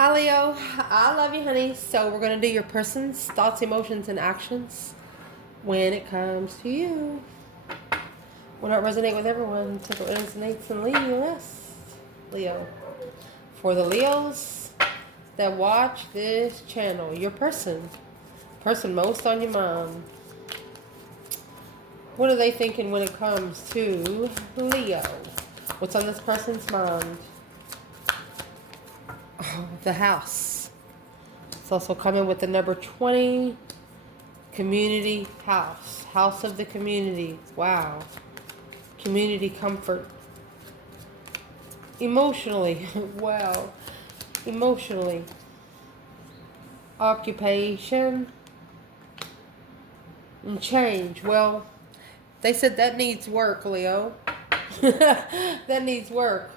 Hi Leo, I love you, honey. So we're gonna do your person's thoughts, emotions, and actions when it comes to you. Will not resonate with everyone. Until it resonates and Leo. For the Leos that watch this channel, your person most on your mind. What are they thinking when it comes to Leo? What's on this person's mind? Oh, the house. It's also coming with the number 20, community house. House of the community. Wow. Community comfort. Emotionally. Wow. Emotionally. Occupation. And change. Well, they said that needs work, Leo. That needs work.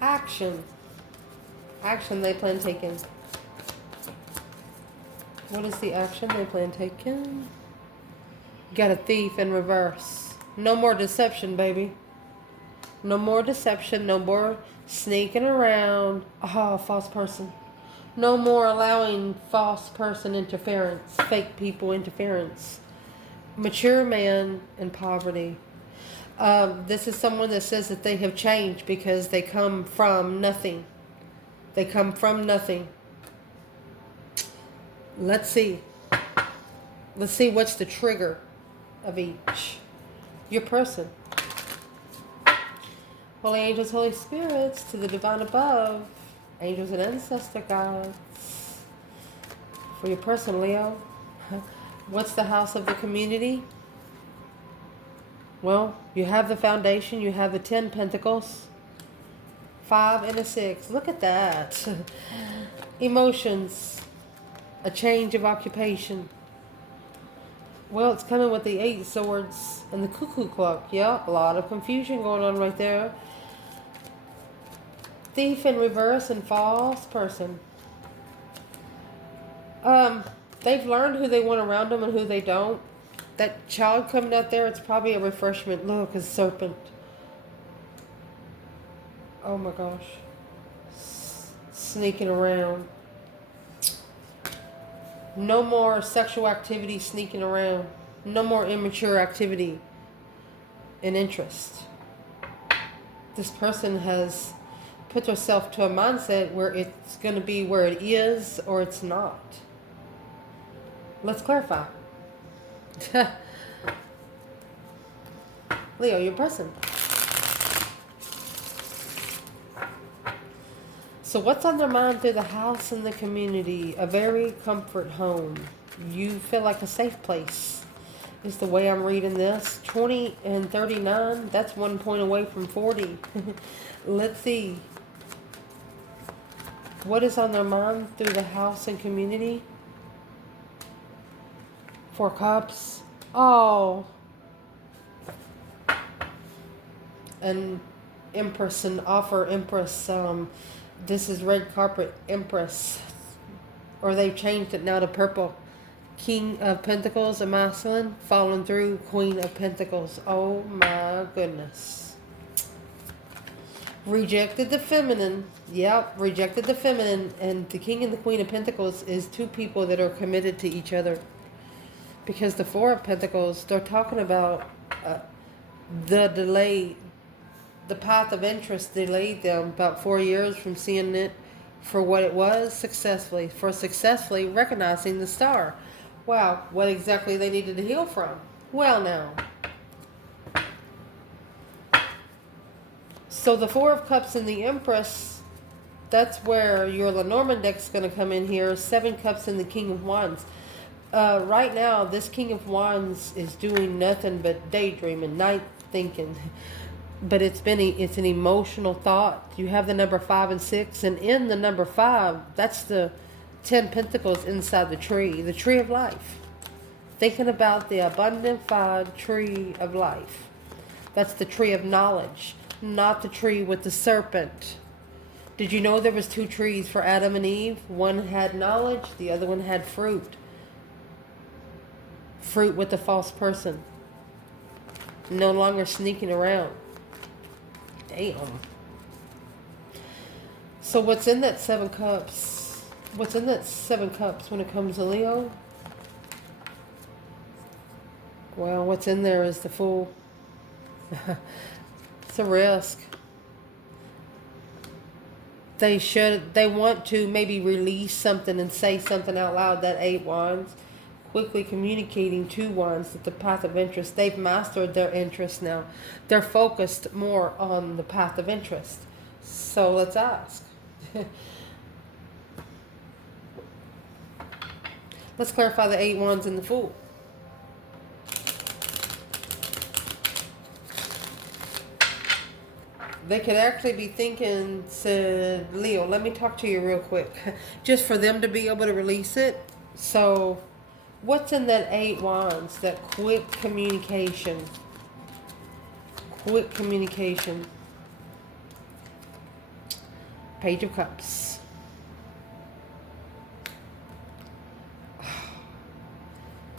Action. Action they plan taking. What is the action they plan taking? Got a thief in reverse. No more deception, baby. No more deception. No more sneaking around. Ah, false person. No more allowing false person interference. Fake people interference. Mature man in poverty. This is someone that says that they have changed because they come from nothing. They come from nothing. Let's see. Let's see what's the trigger of each. Your person. Holy angels, Holy spirits, to the divine above. Angels and ancestor gods. For your person, Leo. What's the house of the community? Well, you have the foundation. You have the 10 pentacles. 5 and a 6. Look at that. Emotions. A change of occupation. Well, it's coming with the 8 swords and the cuckoo clock. Yeah, a lot of confusion going on right there. Thief in reverse and false person. They've learned who they want around them and who they don't. That child coming out there, it's probably a refreshment. Look, a serpent. Oh my gosh. Sneaking around. No more sexual activity sneaking around. No more immature activity and interest. This person has put herself to a mindset where it's going to be where it is or it's not. Let's clarify. Leo, your person. So what's on their mind through the house and the community? A very comfort home. You feel like a safe place is the way I'm reading this. 20 and 39, that's 1 point away from 40. Let's see. What is on their mind through the house and community? 4 cups. Oh. An empress, an offer empress. This is red carpet empress. Or they've changed it now to purple. King of Pentacles, a masculine. Falling through, Queen of Pentacles. Oh my goodness. Rejected the feminine. Yep, rejected the feminine. And the King and the Queen of Pentacles is 2 people that are committed to each other. Because the 4 of Pentacles, they're talking about the delay. The path of interest delayed them about 4 years from seeing it for what it was successfully. For successfully recognizing the star. Wow, what exactly they needed to heal from. Well now. So the 4 of Cups and the Empress, that's where your Lenormand deck's going to come in here. 7 Cups and the King of Wands. Right now, this King of Wands is doing nothing but daydreaming, night thinking. But it's an emotional thought. You have the number 5 and 6. And in the number 5, that's the 10 pentacles inside the tree of life. Thinking about the abundant 5 tree of life. That's the tree of knowledge, not the tree with the serpent. Did you know there was 2 trees for Adam and Eve? One had knowledge, the other one had fruit. Fruit with the false person. No longer sneaking around. Damn. So what's in that 7 cups? What's in that 7 cups when it comes to Leo? Well, what's in there is the Fool. It's a risk. They want to maybe release something and say something out loud. That 8 Wands, quickly communicating 2 Wands that the path of interest, they've mastered their interest now. They're focused more on the path of interest. So let's ask. Let's clarify the 8 Wands and the Fool. They could actually be thinking, said, Leo, let me talk to you real quick. Just for them to be able to release it. So, what's in that 8 Wands? That quick communication. Quick communication. Page of Cups.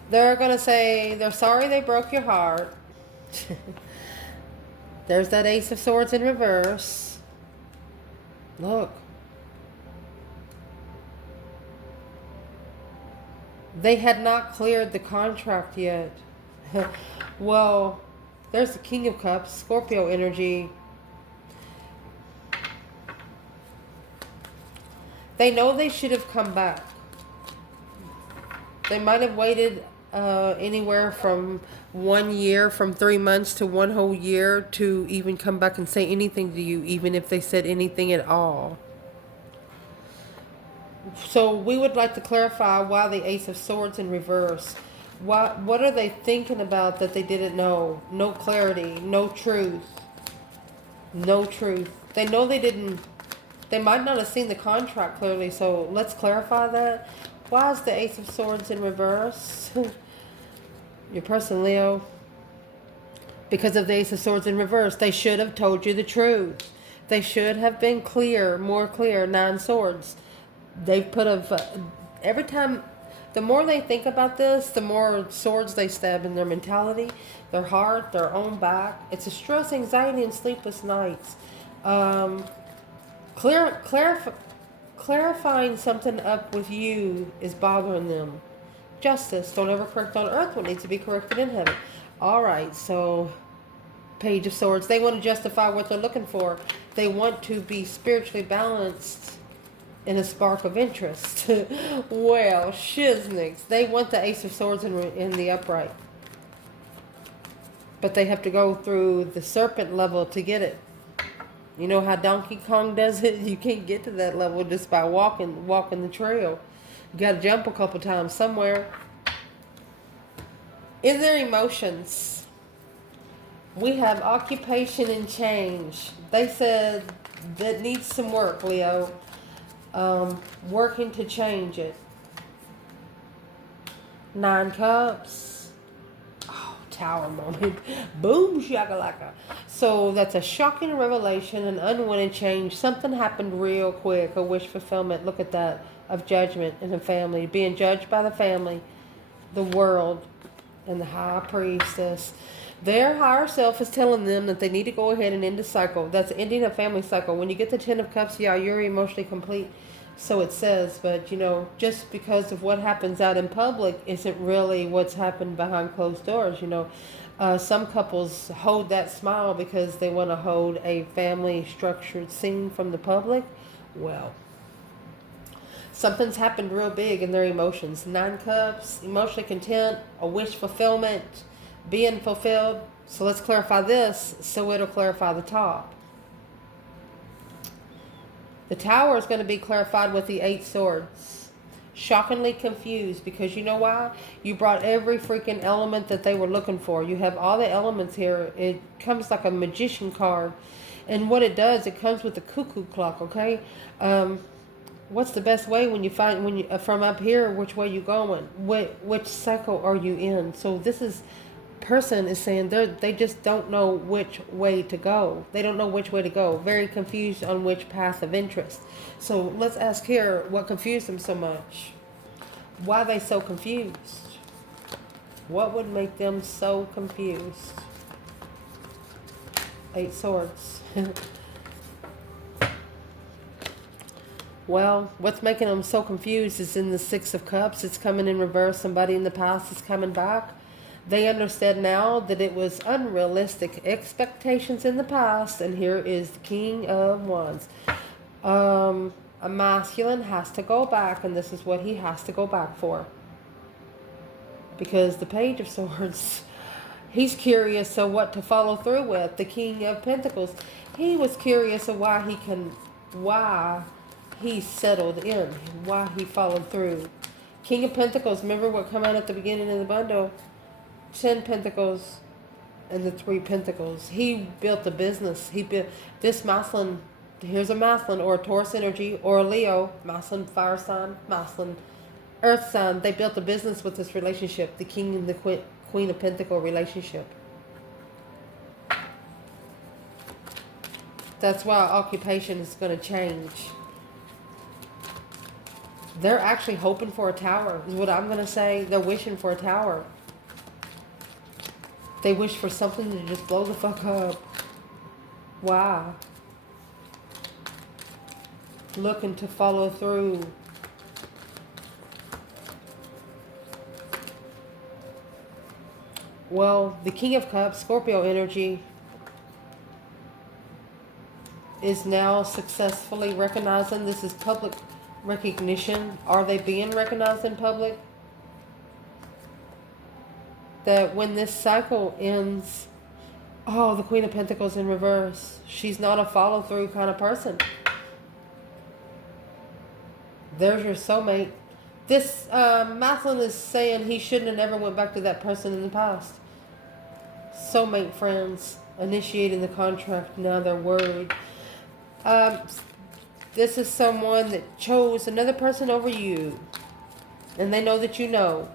They're going to say they're sorry they broke your heart. There's that Ace of Swords in reverse. Look. They had not cleared the contract yet. Well, there's the King of Cups, Scorpio energy. They know they should have come back. They might have waited anywhere from 1 year, from 3 months to 1 whole year to even come back and say anything to you, even if they said anything at all. So we would like to clarify why the Ace of Swords in reverse. What are they thinking about that they didn't know? No clarity, no truth. No truth. They know they didn't. They might not have seen the contract clearly, so let's clarify that. Why is the Ace of Swords in reverse? Your person, Leo. Because of the Ace of Swords in reverse. They should have told you the truth. They should have been clear, more clear. 9 Swords. They've put every time, the more they think about this, the more swords they stab in their mentality, their heart, their own back. It's a stress, anxiety, and sleepless nights. Clarifying something up with you is bothering them. Justice. Don't ever correct on earth what needs to be corrected in heaven. Alright, so Page of Swords. They want to justify what they're looking for. They want to be spiritually balanced in a spark of interest. Well, shiznix. They want the Ace of Swords in the upright. But they have to go through the serpent level to get it. You know how Donkey Kong does it? You can't get to that level just by walking the trail. You got to jump a couple times somewhere. In their emotions, we have occupation and change. They said that needs some work, Leo. Working to change it. 9 Cups. Oh, Tower moment. Boom, shakalaka. So that's a shocking revelation, an unwanted change. Something happened real quick. A wish fulfillment. Look at that. Of judgment in the family. Being judged by the family, the world, and the high priestess. Their higher self is telling them that they need to go ahead and end the cycle. That's ending a family cycle. When you get the 10 of Cups, yeah, you're emotionally complete. So it says, but you know, just because of what happens out in public isn't really what's happened behind closed doors. You know, some couples hold that smile because they want to hold a family structured scene from the public. Well, something's happened real big in their emotions. 9 Cups, emotionally content, a wish fulfillment, being fulfilled. So let's clarify this so it'll clarify the top. The Tower is going to be clarified with the 8 Swords. Shockingly confused because you know why? You brought every freaking element that they were looking for. You have all the elements here. It comes like a magician card. And what it does, it comes with the cuckoo clock, okay? What's the best way when you find, from up here, which way you going? Which cycle are you in? So this person is saying they just don't know which way to go. They don't know which way to go. Very confused on which path of interest. So let's ask here what confused them so much. Why are they so confused? What would make them so confused? 8 Swords. Well, what's making them so confused is in the Six of Cups. It's coming in reverse. Somebody in the past is coming back. They understand now that it was unrealistic expectations in the past. And here is the King of Wands. A masculine has to go back, and this is what he has to go back for. Because the Page of Swords, he's curious of what to follow through with. The King of Pentacles, he was curious of why he settled in, why he followed through. King of Pentacles, remember what came out at the beginning of the bundle? 10 Pentacles and the 3 Pentacles. He built a business. He built this masculine. Here's a masculine or a Taurus energy or a Leo, masculine fire sign, masculine earth sign. They built a business with this relationship, the King and the Queen of Pentacles relationship. That's why occupation is going to change. They're actually hoping for a tower, is what I'm going to say. They're wishing for a tower. They wish for something to just blow the fuck up. Wow. Looking to follow through. Well, the King of Cups, Scorpio energy, is now successfully recognizing. This is public recognition. Are they being recognized in public? That when this cycle ends, oh, the Queen of Pentacles in reverse. She's not a follow-through kind of person. There's your soulmate. This masculine is saying he shouldn't have never went back to that person in the past. Soulmate friends initiating the contract. Now they're worried. This is someone that chose another person over you. And they know that you know.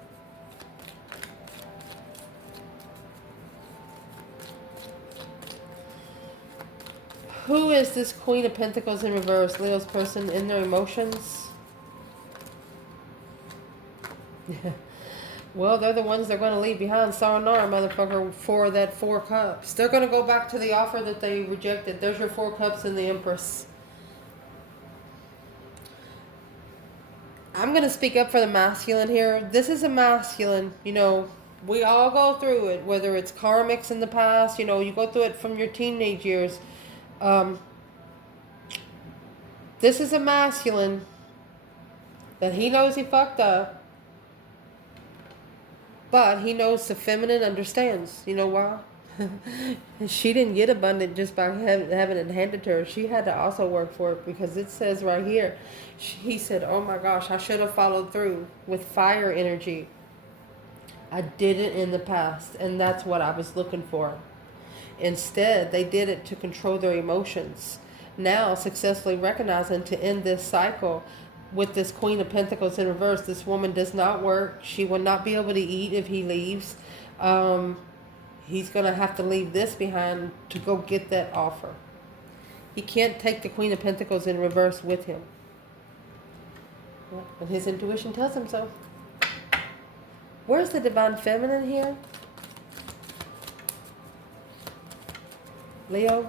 Who is this Queen of Pentacles in reverse? Leo's person in their emotions? Well, they're the ones they're going to leave behind. Sayonara, motherfucker, for that 4 cups. They're going to go back to the offer that they rejected. There's your 4 cups and the Empress. I'm going to speak up for the masculine here. This is a masculine, you know, we all go through it, whether it's karmics in the past, you know, you go through it from your teenage years. This is a masculine that he knows he fucked up. But he knows the feminine understands. You know why? She didn't get abundant just by having it handed to her. She had to also work for it, because it says right here, he said, oh my gosh, I should have followed through with fire energy. I did it in the past, and that's what I was looking for. Instead, they did it to control their emotions. Now, successfully recognizing to end this cycle, with this Queen of Pentacles in reverse, this woman does not work. She will not be able to eat if he leaves. He's going to have to leave this behind to go get that offer. He can't take the Queen of Pentacles in reverse with him. And his intuition tells him so. Where's the Divine Feminine here? Leo?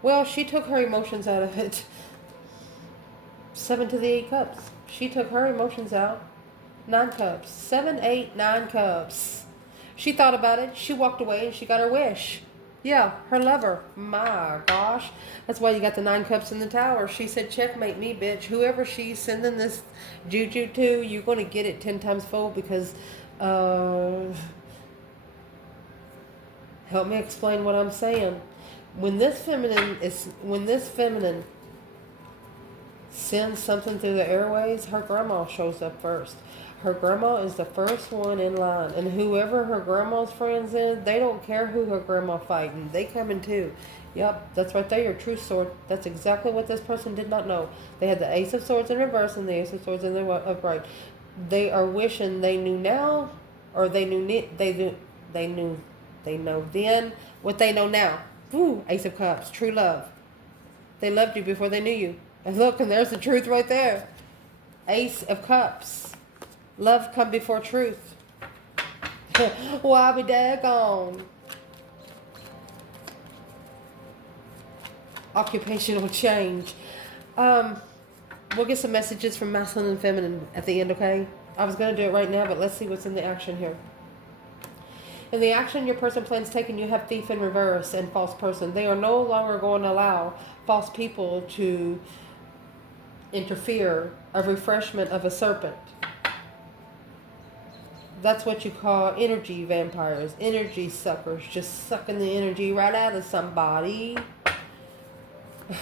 Well, she took her emotions out of it. 7 to the 8 cups. She took her emotions out. 9 cups. 7, 8, 9 cups. She thought about it. She walked away and she got her wish. Yeah, her lover. My gosh. That's why you got the 9 cups in the tower. She said, checkmate me, bitch. Whoever she's sending this juju to, you're going to get it 10 times full, because help me explain what I'm saying. When this feminine sends something through the airways, her grandma shows up first. Her grandma is the first one in line. And whoever her grandma's friends is, they don't care who her grandma fighting. They coming too. Yep, that's right there, your true sword. That's exactly what this person did not know. They had the Ace of Swords in reverse and the Ace of Swords in the upright. They are wishing they knew now, or they know then what they know now. Woo, Ace of Cups, true love. They loved you before they knew you. And look, and there's the truth right there. Ace of Cups. Love come before truth. Well, I'll be daggone. occupational change. We'll get some messages from masculine and feminine at the end, okay? I was going to do it right now, but let's see what's in the action here. In the action your person plans taking, you have thief in reverse and false person. They are no longer going to allow false people to interfere. A refreshment of a serpent. That's what you call energy vampires, energy suckers, just sucking the energy right out of somebody.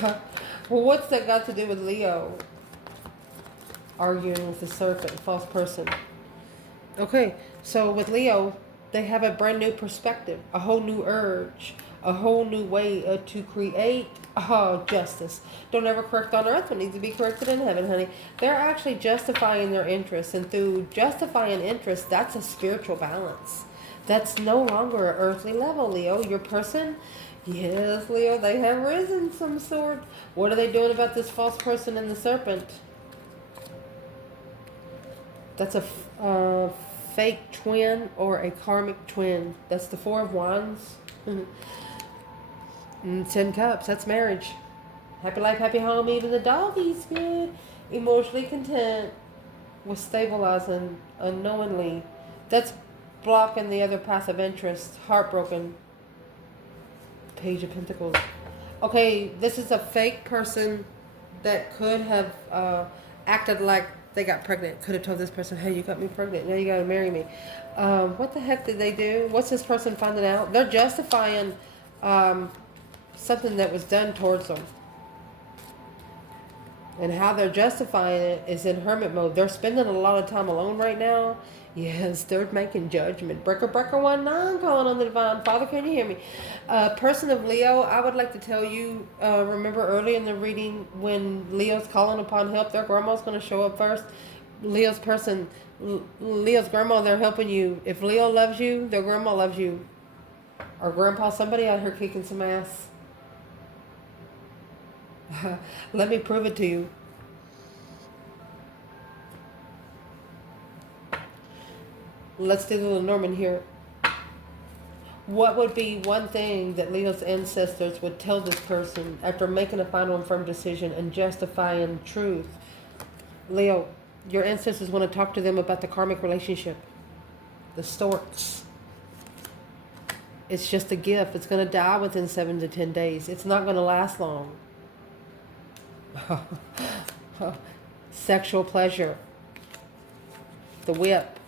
Well, what's that got to do with Leo? Arguing with the serpent, false person. Okay, so with Leo, they have a brand new perspective, a whole new urge, a whole new way to create justice. Don't ever correct on earth what needs to be corrected in heaven, honey. They're actually justifying their interests, and through justifying interests, that's a spiritual balance. That's no longer an earthly level, Leo. Your person, yes, Leo, they have risen some sort. What are they doing about this false person and the serpent? That's a fake twin or a karmic twin. That's the Four of Wands. And 10 Cups, that's marriage. Happy life, happy home, even the doggy's good. Emotionally content with stabilizing unknowingly. That's blocking the other passive interest. Heartbroken. Page of Pentacles. Okay, this is a fake person that could have acted like they got pregnant. Could have told this person, hey, you got me pregnant. Now you got to marry me. What the heck did they do? What's this person finding out? They're justifying something that was done towards them. And how they're justifying it is in hermit mode. They're spending a lot of time alone right now. Yes, they're making judgment. Breaker 19 calling on the divine. Father, can you hear me? Person of Leo, I would like to tell you, remember early in the reading when Leo's calling upon help, their grandma's going to show up first. Leo's grandma, they're helping you. If Leo loves you, their grandma loves you. Or grandpa, somebody out here kicking some ass. Let me prove it to you. Let's do the Lenormand here. What would be one thing that Leo's ancestors would tell this person after making a final and firm decision and justifying truth? Leo, your ancestors want to talk to them about the karmic relationship. The storks. It's just a gift. It's going to die within 7 to 10 days. It's not going to last long. Sexual pleasure. The whip.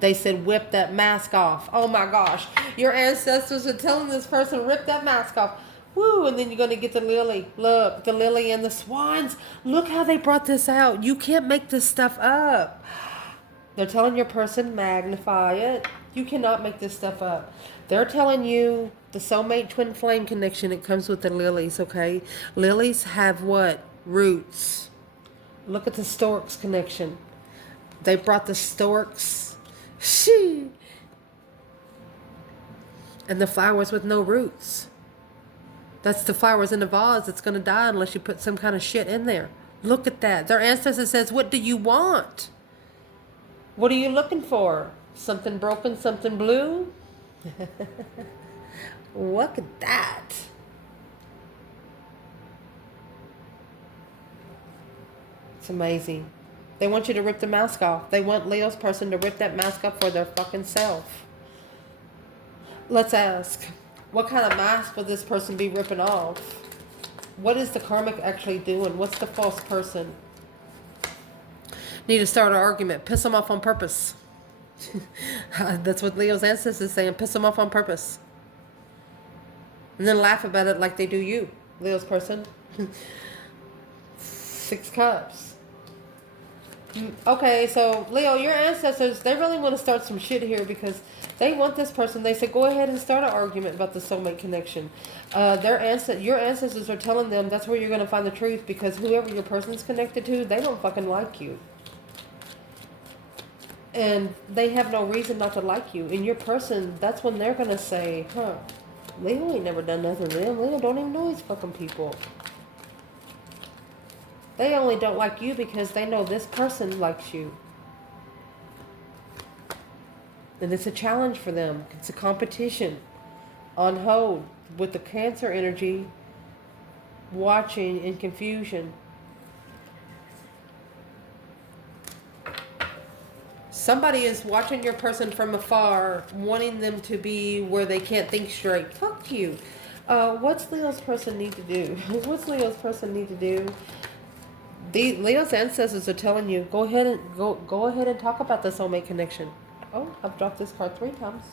They said whip that mask off. Oh my gosh. Your ancestors are telling this person rip that mask off. Woo, and then you're going to get the lily. Look, the lily and the swans. Look how they brought this out. You can't make this stuff up. They're telling your person magnify it. You cannot make this stuff up. They're telling you the soulmate twin flame connection. It comes with the lilies, okay? Lilies have what? Roots. Look at the storks connection. They brought the storks. She. And the flowers with no roots. That's the flowers in the vase that's going to die unless you put some kind of shit in there. Look at that. Their ancestor says, what do you want? What are you looking for? Something broken, something blue? Look at that. It's amazing. They want you to rip the mask off. They want Leo's person to rip that mask off for their fucking self. Let's ask, what kind of mask will this person be ripping off? What is the karmic actually doing? What's the false person? Need to start an argument. Piss them off on purpose. That's what Leo's ancestors is saying. Piss them off on purpose. And then laugh about it like they do you, Leo's person. 6 Cups. Okay, so Leo, your ancestors, they really want to start some shit here because they want this person. They said, go ahead and start an argument about the soulmate connection. Your ancestors are telling them that's where you're going to find the truth because whoever your person's connected to, they don't fucking like you. And they have no reason not to like you. And your person, that's when they're going to say, Leo ain't never done nothing to them. Leo don't even know these fucking people. They only don't like you because they know this person likes you. And it's a challenge for them. It's a competition on hold with the Cancer energy. watching in confusion. Somebody is watching your person from afar, wanting them to be where they can't think straight. Fuck you. What's Leo's person need to do? What's Leo's person need to do? Leo's ancestors are telling you, go ahead and talk about the soulmate connection. Oh, I've dropped this card 3 times.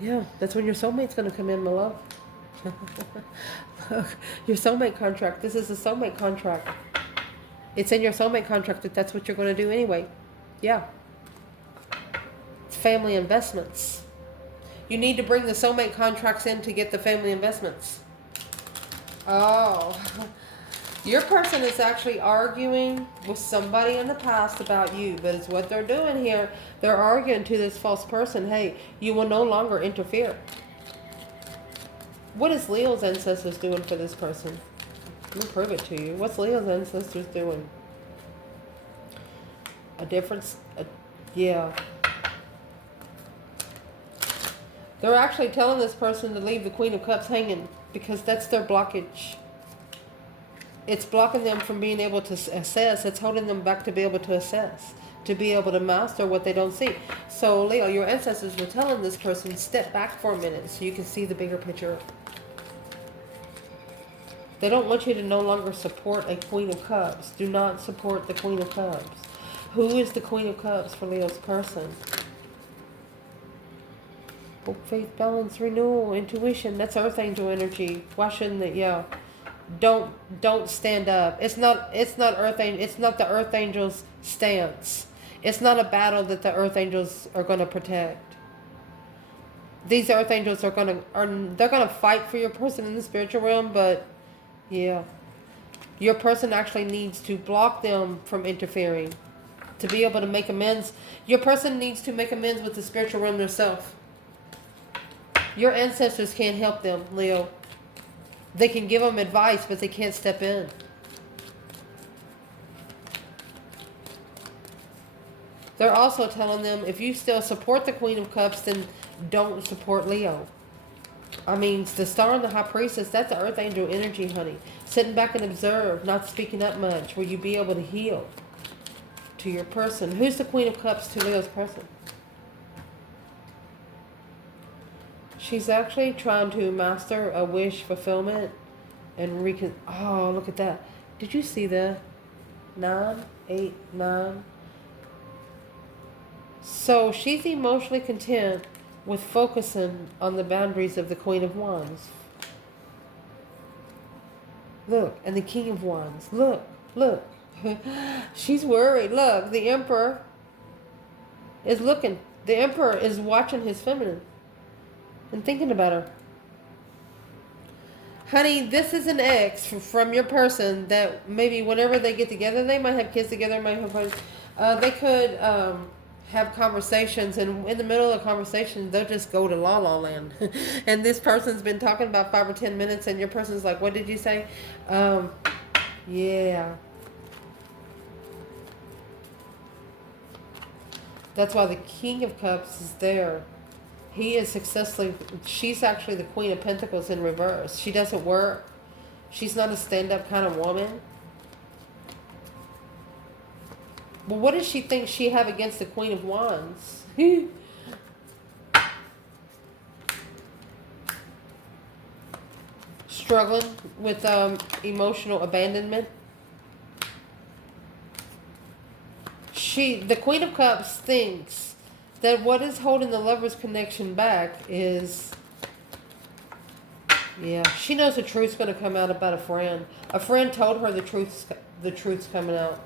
Yeah, that's when your soulmate's going to come in, my love. Look, your soulmate contract. This is a soulmate contract. It's in your soulmate contract that that's what you're going to do anyway. Yeah. It's family investments. You need to bring the soulmate contracts in to get the family investments. Oh. Your person is actually arguing with somebody in the past about you, but it's what they're doing here. They're arguing to this false person, hey, you will no longer interfere. What is Leo's ancestors doing for this person? Let me prove it to you. What's Leo's ancestors doing? A difference? Yeah. They're actually telling this person to leave the Queen of Cups hanging because that's their blockage. It's blocking them from being able to assess. It's holding them back to be able to assess, to be able to master what they don't see. So, Leo, your ancestors were telling this person, step back for a minute so you can see the bigger picture. They don't want you to no longer support a Queen of Cups. Do not support the Queen of Cups. Who is the Queen of Cups for Leo's person? Hope, faith, balance, renewal, intuition. That's Earth Angel energy. Why shouldn't it? Yeah. Don't stand up. It's not Earth Angel. It's not the Earth Angels' stance. It's not a battle that the Earth Angels are going to protect. These Earth Angels they're gonna fight for your person in the spiritual realm, but yeah, your person actually needs to block them from interfering to be able to make amends. Your person needs to make amends with the spiritual realm themselves. Your ancestors can't help them, Leo. They can give them advice, but they can't step in. They're also telling them, if you still support the Queen of Cups, then don't support Leo. I mean, the Star and the High Priestess, that's the Earth Angel energy, honey. Sitting back and observe, not speaking up much. Will you be able to heal to your person? Who's the Queen of Cups to Leo's person? She's actually trying to master a wish fulfillment and oh, look at that. Did you see that? 9, 8, 9. So she's emotionally content with focusing on the boundaries of the Queen of Wands. Look, and the King of Wands. Look. She's worried. Look, the Emperor is looking. The Emperor is watching his feminine and thinking about her. Honey, this is an ex from your person that maybe whenever they get together, they might have kids together, might have fun. They could have conversations, and in the middle of the conversation, they'll just go to La La Land. And this person's been talking about 5 or 10 minutes, and your person's like, what did you say? Yeah. That's why the King of Cups is there. He is successfully, she's actually the Queen of Pentacles in reverse. She doesn't work. She's not a stand-up kind of woman. But what does she think she have against the Queen of Wands? Struggling with emotional abandonment. The Queen of Cups thinks that what is holding the Lover's connection back is, yeah, she knows the truth's going to come out about a friend. A friend told her the truth's coming out.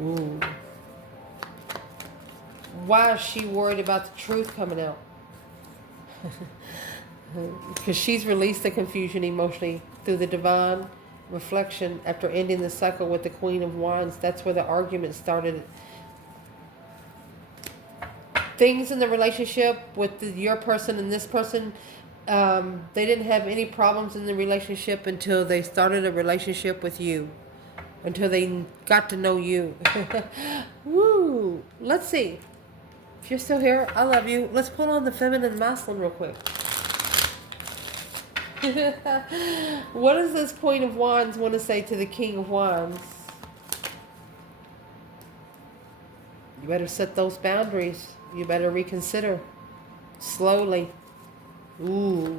Ooh. Why is she worried about the truth coming out? Because she's released the confusion emotionally through the divine reflection after ending the cycle with the Queen of Wands. That's where the argument started. Things in the relationship with your person and this person, they didn't have any problems in the relationship until they started a relationship with you. Until they got to know you. Woo! Let's see. If you're still here, I love you. Let's put on the feminine masculine real quick. What does this Queen of Wands want to say to the King of Wands? You better set those boundaries. You better reconsider. Slowly. Ooh.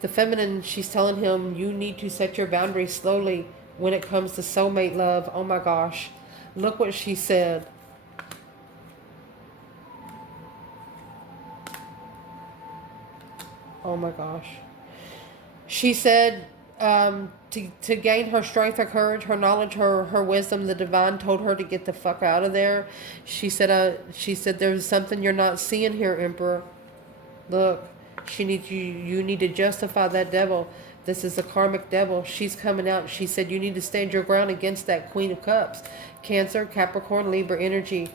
The feminine, she's telling him, you need to set your boundaries slowly when it comes to soulmate love. Oh my gosh. Look what she said. Oh my gosh. She said, to gain her strength, her courage, her knowledge, her wisdom, the divine told her to get the fuck out of there. She said, there's something you're not seeing here, Emperor. Look, you need to justify that devil. This is a karmic devil. She's coming out. She said you need to stand your ground against that Queen of Cups. Cancer, Capricorn, Libra energy.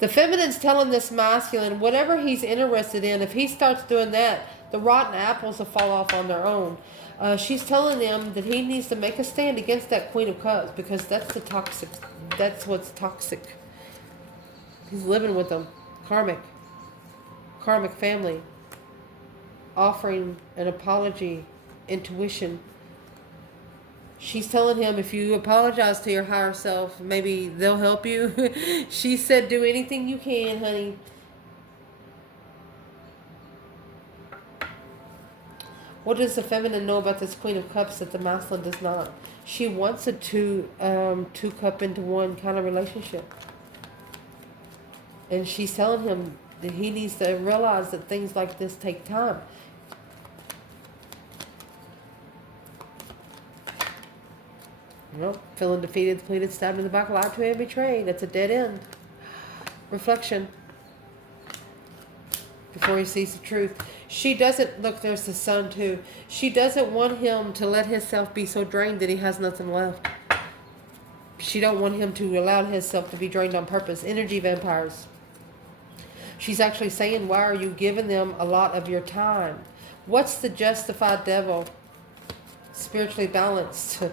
The feminine's telling this masculine, whatever he's interested in, if he starts doing that, the rotten apples will fall off on their own. She's telling him that he needs to make a stand against that Queen of Cups because that's what's toxic. He's living with them. Karmic family. Offering an apology, intuition. She's telling him, if you apologize to your higher self, maybe they'll help you. She said, do anything you can, honey. What does the feminine know about this Queen of Cups that the masculine does not? She wants a two cup into one kind of relationship. And she's telling him that he needs to realize that things like this take time. Nope. Feeling defeated, depleted, stabbed in the back, lied to and betrayed. That's a dead end. Reflection. Before he sees the truth. She doesn't, look, there's the sun too. She doesn't want him to let himself be so drained that he has nothing left. She don't want him to allow himself to be drained on purpose. Energy vampires. She's actually saying, why are you giving them a lot of your time? What's the justified devil? Spiritually balanced.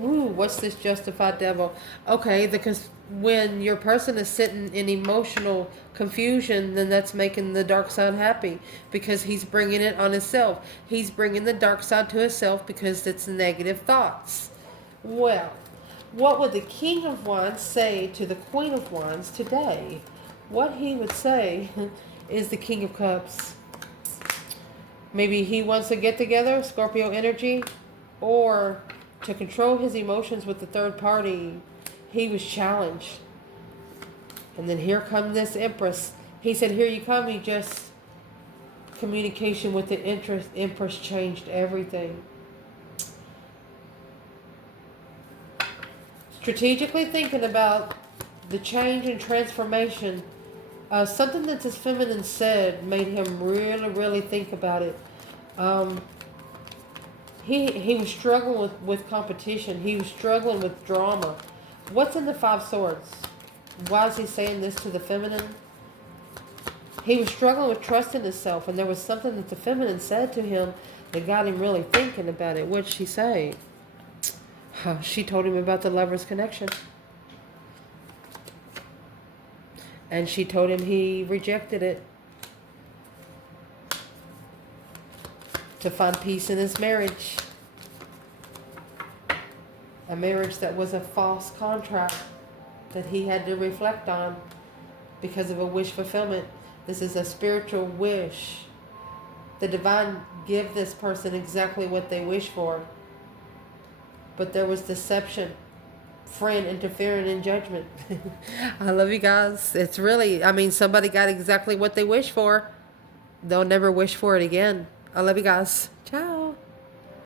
Ooh, what's this justified devil? Okay, because when your person is sitting in emotional confusion, then that's making the dark side happy because he's bringing it on himself. He's bringing the dark side to himself because it's negative thoughts. Well, what would the King of Wands say to the Queen of Wands today? What he would say is the King of Cups. Maybe he wants to get together, Scorpio energy, or to control his emotions with the third party. He was challenged. And then here come this Empress. He said, here you come. He just, communication with the Empress changed everything. Strategically thinking about the change and transformation. Something that this feminine said made him really, really think about it. He was struggling with competition. He was struggling with drama. What's in the Five Swords? Why is he saying this to the feminine? He was struggling with trusting himself, and there was something that the feminine said to him that got him really thinking about it. What'd she say? She told him about the Lover's Connection. And she told him he rejected it to find peace in his marriage. A marriage that was a false contract that he had to reflect on because of a wish fulfillment. This is a spiritual wish. The divine give this person exactly what they wish for. But there was deception. Friend interfering in judgment. I love you guys. It's really, somebody got exactly what they wish for. They'll never wish for it again. I love you guys. Ciao.